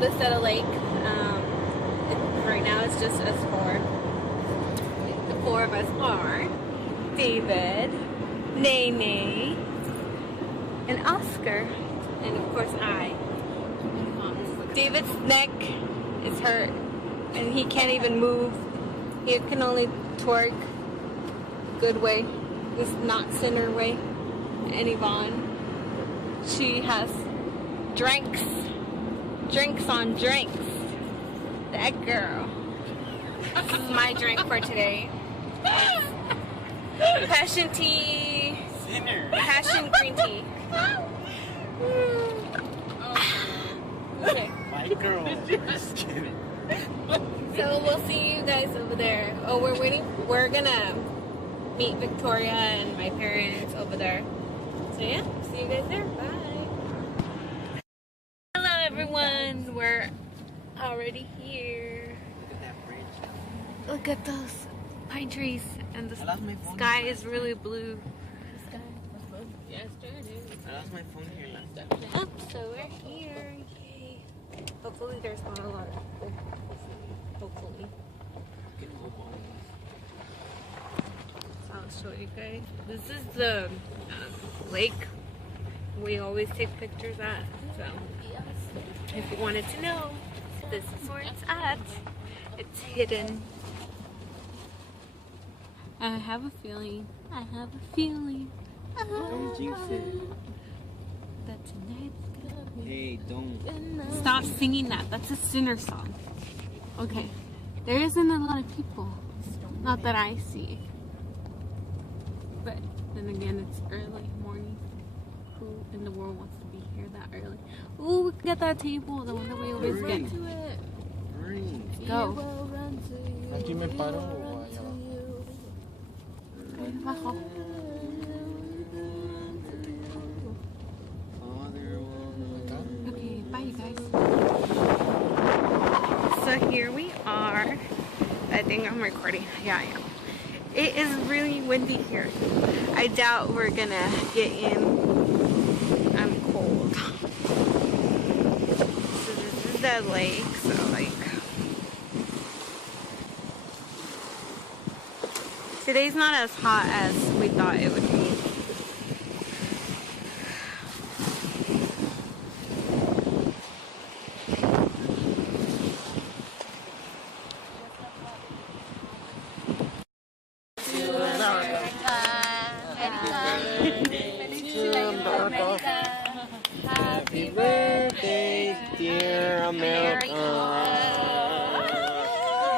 noticed at a lake. Right now it's just us four. The four of us are David, Nene, and Oscar, and of course I. David's neck is hurt, and he can't even move. He can only twerk good way, this not center way. And Yvonne, she has drinks on drinks. That girl. This is my drink for today. Passion tea. Passion green tea. Okay. My girl. Just kidding. So we'll see you guys over there. Oh, we're waiting. We're gonna meet Victoria and my parents over there. So yeah, see you guys there. Bye. Hello everyone. We're already here. Look at that bridge. Look at those pine trees, and the sky is really blue. The sky was blue. Yes, it is. I lost my phone here last time. Oh, so we're here. Yay. Hopefully there's not a lot of people. Hopefully. So I'll show you guys. This is the lake we always take pictures at. So if you wanted to know, this is where it's at. It's hidden. I have a feeling. Don't jinx it. That tonight's gonna be. Hey, don't. Stop singing that. That's a sinner song. Okay. There isn't a lot of people. Not that I see. But then again, it's early morning. Who in the world wants to be here that early? Ooh, we got that table. The one that we always get. To it. Go. Aquí me paro o allá Bajo. Okay, bye you guys. So here we are. I think I'm recording. Yeah, I am. It is really windy here. I doubt we're gonna get in. I'm cold. So this is the lake, so like today's not as hot as we thought it would be. Happy birthday, dear America.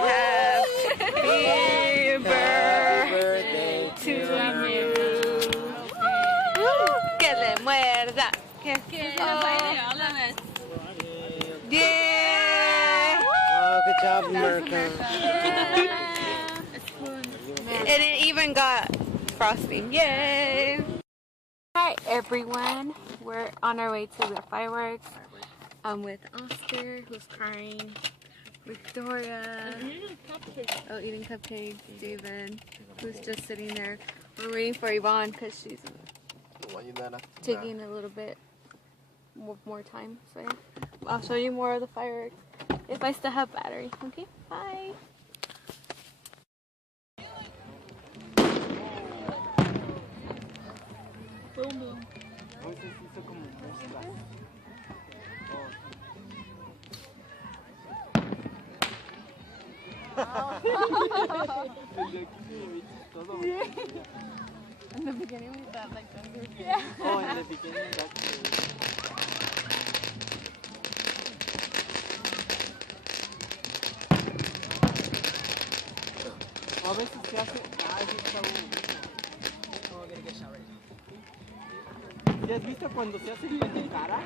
Happy birthday to you. Que le muerda. Que le yeah. Oh, good job, America. And it even got frosting. Yay! Hi everyone. We're on our way to the fireworks. I'm with Oscar, who's crying. Victoria. Eating cupcakes. David, who's just sitting there. We're waiting for Yvonne because she's taking a little bit more time. So yeah, I'll show you more of the fireworks if I still have battery. Okay, bye. Boom boom. In the beginning we thought like thunder. Yeah. Oh, in the beginning that's a veces se hace. ¿Ya has visto cuando se hacen pendejadas?